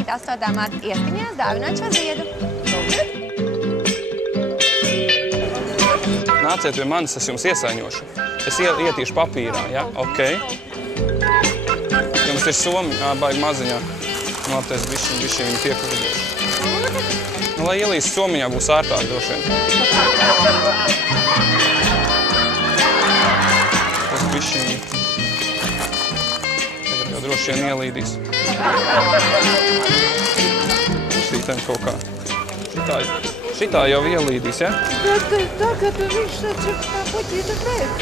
sveikt 8. marta ieskaņās dāvināt šo ziedu. Nāciet pie manis, es jums iesaiņošu. Es ietīšu papīrā, ja? Ok. Jums ir somi, baigi maziņā. Labi, es bišķi viņu piekūdīšu. Nu, lai ielīst somiņā, būs ārtāk droši vien. Tas bišķi viņu. Tagad jau droši vien ielīdīs. Šītēm kaut kā. Šitā jau ielīdīs, ja? Bet tagad viņš taču tā puķīta pēc.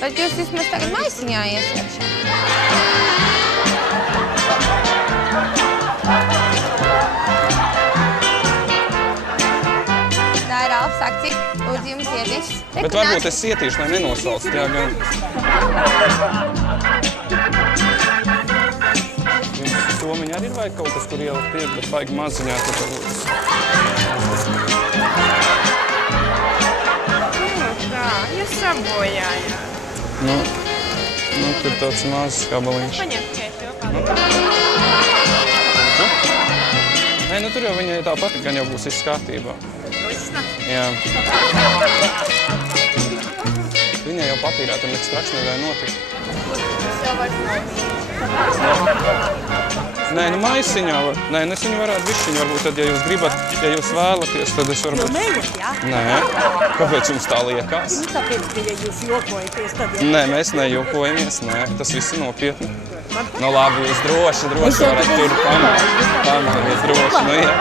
Bet jūs vismaz tagad maisiņā iesniegšā. Tā ir Alfas akcija. Lūdzu, jums iedīs. Bet varbūt es ietīšu, lai nenosauc. Jā, gan. Jums somiņi arī ir vajag kaut kas, kur ielikt iet, bet vajag maziņā. Tā, jūs sabojājāt. Nu, tur tāds mazs kabaliņš. Paņem šeit jau kādā. Nē, nu tur jau viņai tāpat gan jau būs viss kārtībā. Pusna? Jā. Viņai jau papīrā tam nekas traks nevarēja notikt. Tas jau vairs nav. Nē, nu maisiņā var. Nē, nu es viņu varētu višķiņu varbūt, tad, ja jūs gribat, ja jūs vēlaties, tad es varbūt... Jūs neļat, jā? Nē. Kāpēc jums tā liekas? Nu, tāpēc, ja jūs jokojaties, tad jau... Nē, mēs nejokojamies, nē. Tas viss ir nopietni. Nu labi, jūs droši varat tur pamājies droši, nu jā.